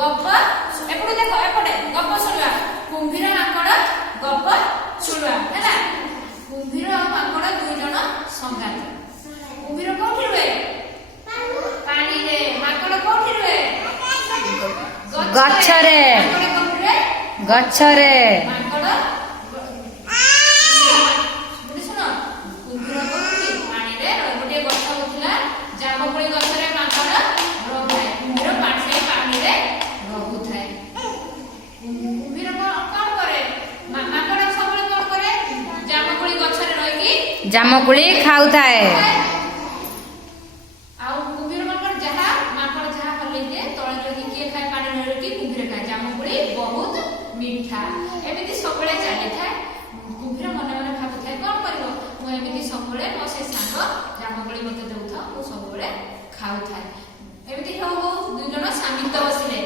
ଗପ ଏପଟେ ଦେଖ ଏପଟେ ଗପ ଶୁଣିବା କୁମ୍ଭୀର ମାଙ୍କଡ ଗପ ଶୁଣିବା ହେଲା। କୁମ୍ଭୀର ଆଉ ମାଙ୍କଡ ଦୁଇ ଜଣ ସଂଗାତ। କୁମ୍ଭୀର କୋଉଠି ରୁହେ? ପାଣିରେ। ମାଙ୍କଡ କୋଉଠି ରୁହେ? ଗଛରେ। ଗଛରେ। ମାଙ୍କଡ ଶୁଣ କୁମ୍ଭୀର କୋଉଠି? ପାଣିରେ ଗୋଟିଏ ଗଛ ଥିଲା ଜାମୁକୋଳି ଗଛରେ ମାଙ୍କଡ ରହୁଥାଏ। କୁମ୍ଭୀର ସେଇ ପାଣିରେ ରହୁଥାଏ। କୁମ୍ଭୀର କଣ କରେ? ମାଙ୍କଡ ସବୁବେଳେ କଣ କରେ? ଜାମୁକୋଳି ଗଛରେ ରହିକି ଜାମୁକୋଳି ଖାଉଥାଏ। ଆଉ କୁମ୍ଭୀର ମାଙ୍କଡ ଯାହା ହଲେଇ ଦିଏ ତଳେ ରହିକି କିଏ ଖାଏ? ପାଣିରେ ରହିକି କୁମ୍ଭୀର ଖାଏ। ଜାମୁକୋଳି ବହୁତ ମିଠା। ଏମିତି ସବୁବେଳେ ଚାଲିଥାଏ। କୁମ୍ଭୀର ମନେ ମନେ ଭାବୁଥାଏ କଣ କରିବ? ମୁଁ ଏମିତି ସବୁବେଳେ ମୋ ସେ ସାଙ୍ଗ ଜାମୁକୋଳି ମତେ ଦେଉଥାଉ, ମୁଁ ସବୁବେଳେ ଖାଉଥାଏ। ଏମିତି ହଉ ହଉ ଦୁଇ ଜଣ ମିତ ବସିଲେ।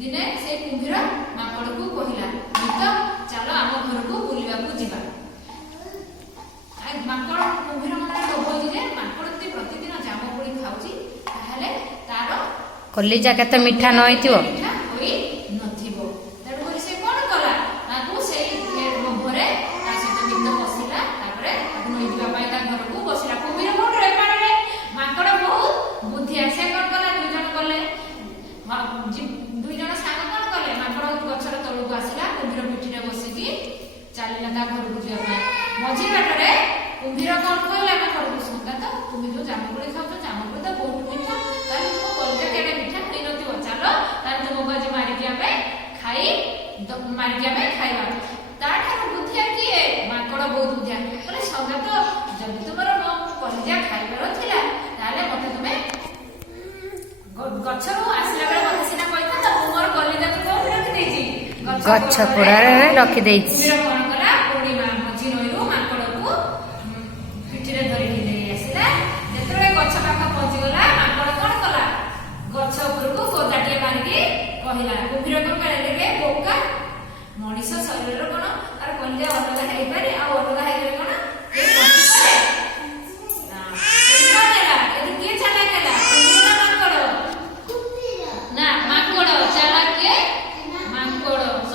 ଦିନେ ସେ କୁମ୍ଭୀର ମାଙ୍କଡକୁ କହିଲା, ମିତ ଚାଲ ଆମ ଘରକୁ ବୁଲିବାକୁ ଯିବା। ମାଙ୍କଡ କୁମ୍ଭୀର ମନରେ ଲୋଭ ହେଉଛି ଯେ ମାଙ୍କଡ ଯଦି ପ୍ରତିଦିନ ଜାମୁକୋଳି ଖାଉଛି ତାହେଲେ ତାର କଲିଜା କେତେ ମିଠା ନ ହେଇଥିବ। ମିଠା ହୋଇ ନଥିବ। ତେଣୁକରି ସେ କଣ କଲା? ତାକୁ ସେଇ ଲୋଭରେ ତା ସହିତ ମିତ ବସିଲା। ତାପରେ ତାକୁ ନେଇଯିବା ପାଇଁ ତା ଘରକୁ ବସିଲା। କୁମ୍ଭୀର କୋଉଠି ରହେ? ପାଣିରେ। ମାଙ୍କଡ ବହୁତ ବୁଦ୍ଧିଆ। ସେ କଣ କଲା? ଦୁଇ ଜଣ ଗଲେ। ଦୁଇ ଜଣ ସାଙ୍ଗ କଣ କଲେ? ମାଙ୍କଡ ଗଛର ତଳକୁ ଆସିଲା। କୁମ୍ଭୀର ପିଠିରେ ବସିକି ଚାଲିଲା ତା ଘରକୁ ଯିବା ପାଇଁ। ମଝି ବାଟରେ କୁମ୍ଭୀର କଣ କହିଲା? ମାଙ୍କଡକୁ ଶୁଣିଲା ତ ତୁମେ ଯୋଉ ଜାମୁକୋଳି ଖାଉଛ ଜାମୁକୋଳି ତ ବହୁତ ମିଠା, ତାହେଲେ ତୁମ କଲିଜା କେଡ଼େ ମିଠା ହେଇନଥିବ। ଚାଲ ତାହେଲେ ତୁମକୁ ଆଜି ମାରିକି ଆମେ ଖାଇବା। ତାଠାରୁ ବୁଦ୍ଧିଆ କିଏ? ମାଙ୍କଡ ବହୁତ ବୁଦ୍ଧିଆ। କହିଲେ ସଙ୍ଗାତ ଯଦି ତୁମର ମୋ କଲିଜା ଖାଇବାର ଥିଲା ତାହେଲେ ମତେ ତୁମେ ଗଛରୁ ଆସିଲା ବେଳେ ମତେ ସିନା କହିଥାନ୍ତ, ମୁଁ ମୋର କଲିଜାକୁ କୋଉଠି ରଖିଦେଇଛି? ଗଛ କୋଡ଼ରେ ରଖିଦେଇଛି। କୁମ୍ଭୀର କଣ କଲା? ପୁଣି ମଝି ନଈରୁ ମାଙ୍କଡକୁ ପିଠିରେ ଧରିକି ନେଇ ଆସିଲା। ଯେତେବେଳେ ଗଛ ପାଖ ପହଞ୍ଚିଗଲା ମାଙ୍କଡ କଣ କଲା? ଗଛ ଉପରକୁ ଗୋଦାଟିଏ ମାରିକି କହିଲା, କୁମ୍ଭୀର କଣ କହିଲେ? ବୋକା, ମଣିଷ ଶରୀରର କଣ ତାର କଲିଜା ଅଲଗା ହେଇପାରେ? ଆଉ ଅଲଗା ହେଇଗଲେ କଣ